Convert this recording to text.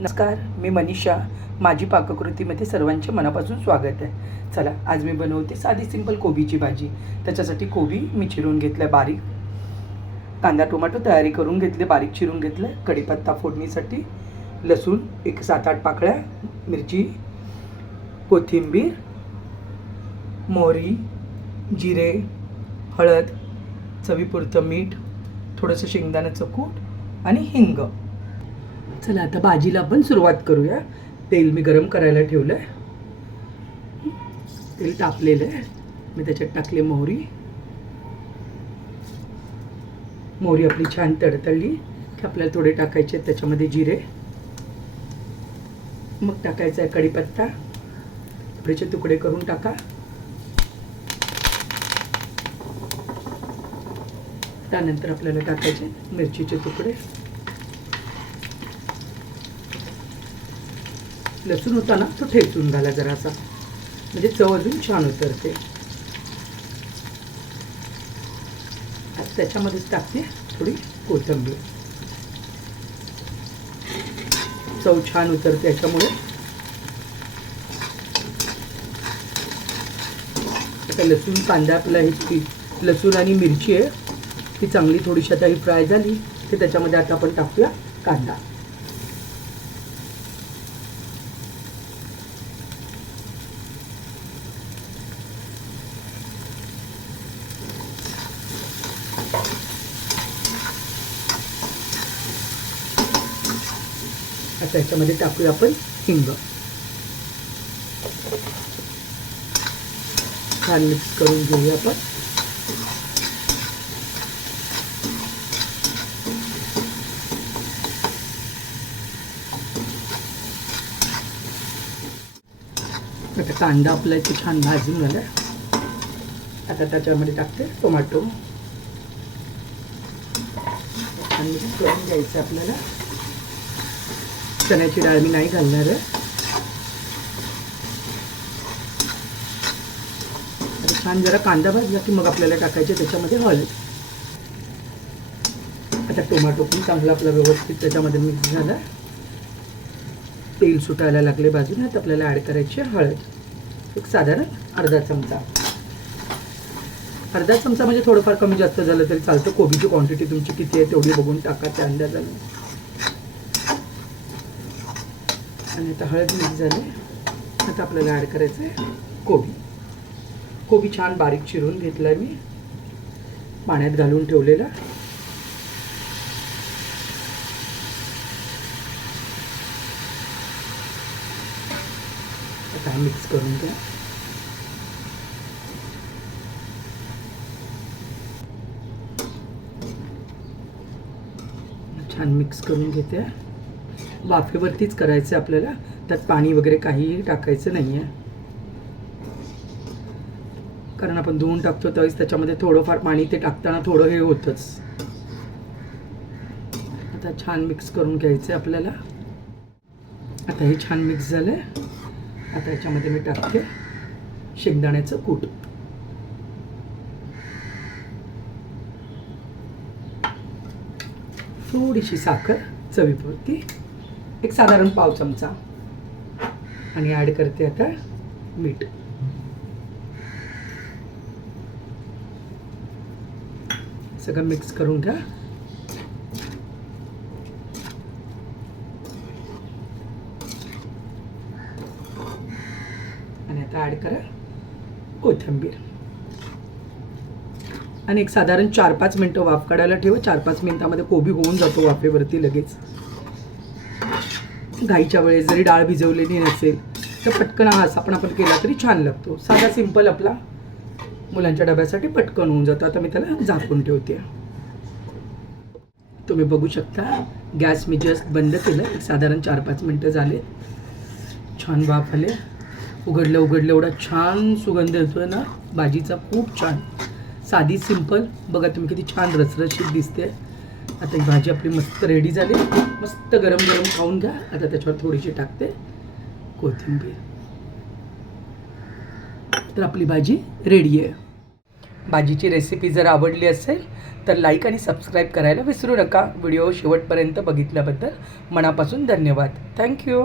नमस्कार, मी मनीषा. माझी पाककृतीमध्ये सर्वांचे मनापासून स्वागत आहे. चला, आज मी बनवते साधी सिंपल कोबीची भाजी. त्याच्यासाठी कोबी मी चिरून घेतलं बारीक, कांदा टोमॅटो तयारी करून घेतले, बारीक चिरून घेतलं, कढीपत्ता फोडणीसाठी, लसूण एक 7-8 पाकळ्या, मिरची, कोथिंबीर, मोहरी, जिरे, हळद, चवीपुरतं मीठ, थोडंसं शेंगदाण्याचं कूट आणि हिंग. चला आता भाजीला आपण सुरुवात करूया. तेल मी गरम करायला ठेवलं आहे. तेल तापलेलं आहे. मी त्याच्यात टाकले मोहरी. मोहरी आपली छान तडतडली की आपल्याला थोडे टाकायचे त्याच्यामध्ये जिरे, मग टाकायचा आहे कढीपत्ता. थोडेसे तुकडे करून टाका. त्यानंतर आपल्याला टाकायचे मिरचीचे तुकडे. लसूण होता ना तो ठेचून घाला जरासा, म्हणजे चव अजून छान उतरते. त्याच्यामध्येच टाकते थोडी कोथिंबीर, चव छान उतरते याच्यामुळे. आता लसूण कांदा आपला ही लसूण आणि मिरची आहे ती चांगली थोडीशी आता ही फ्राय झाली की त्याच्यामध्ये आता आपण टाकूया कांदा. आता याच्यामध्ये टाकूया आपण हिंग. छान मिक्स करून घेऊया आपण. आता कांदा आपला इथे छान भाजून झाला. आता त्याच्यामध्ये टाकते टोमॅटो. छान मिक्स करून घ्यायचं आपल्याला. चण्याची डाळ मी नाही घालणार आहे. आता छान जरा कांदा भाजला की मग आपल्याला टाकायचे त्याच्यामध्ये हळद. आता टोमॅटो पण चांगला आपला व्यवस्थित त्याच्यामध्ये मिक्स झाला. तेल सुटायला लागले बाजूने. आता आपल्याला ॲड करायची हळद, एक साधारण अर्धा चमचा. अर्धा चमचा म्हणजे थोडंफार कमी जास्त झालं तरी चालतं. कोबीची क्वांटिटी तुमची किती आहे तेवढी बघून टाका त्या अंदाजाने. आणि आता हळद मिक्स झाली. आता आपल्याला ॲड करायचं आहे कोबी. कोबी छान बारीक चिरून घेतला मी, पाण्यात घालून ठेवलेला. आता मिक्स करून घ्या. छान मिक्स करून घेते. वाफेवरतीच करायचं आपल्याला, त्यात पाणी वगैरे काहीही टाकायचं नाही आहे. कारण आपण धुवून टाकतो त्यावेळेस त्याच्यामध्ये थोडंफार पाणी ते टाकताना थोडं हे होतंच. आता छान मिक्स करून घ्यायचं आहे आपल्याला. आता हे छान मिक्स झालं आहे. आता याच्यामध्ये मी टाकते शेंगदाण्याचं कूट. थोडीशी साखर चवीपुरती, एक साधारण पाव चमचा. आणि ॲड करते आता मीठ. सगळं मिक्स करून घ्या. आणि आता ॲड करा कोथिंबीर. आणि एक साधारण 4-5 मिनटं वाफ काढायला ठेवा. 4-5 मिनिटामध्ये कोबी होऊन जातो वाफेवरती लगेच. घाईच्या वेळेस जरी डाळ भिजवलेली नसेल तर पटकन हा असा आपण केला तरी छान लागतो. साधा सिंपल आपला मुलांच्या डब्यासाठी पटकन होऊन जातो. आता मी त्याला झाकून ठेवते. तुम्ही बघू शकता गॅस मी जस्ट बंद केलं. एक साधारण 4-5 मिनटं झाले. छान वाफ आले. उघडलं एवढा छान सुगंध येतोय ना भाजीचा, खूप छान. साधी सिंपल बघा तुम्ही किती छान रसरशीत दिसते. आता ही भाजी आपली मस्त रेडी झाली. मस्त गरम गरम खाऊन घ्या. आता त्याच्यावर थोडीशी टाकते कोथिंबीर. तर आपली भाजी रेडी आहे. भाजीची रेसिपी जर आवडली असेल तर लाईक आणि सबस्क्राईब करायला विसरू नका. व्हिडिओ शेवटपर्यंत बघितल्याबद्दल मनापासून धन्यवाद. थँक्यू.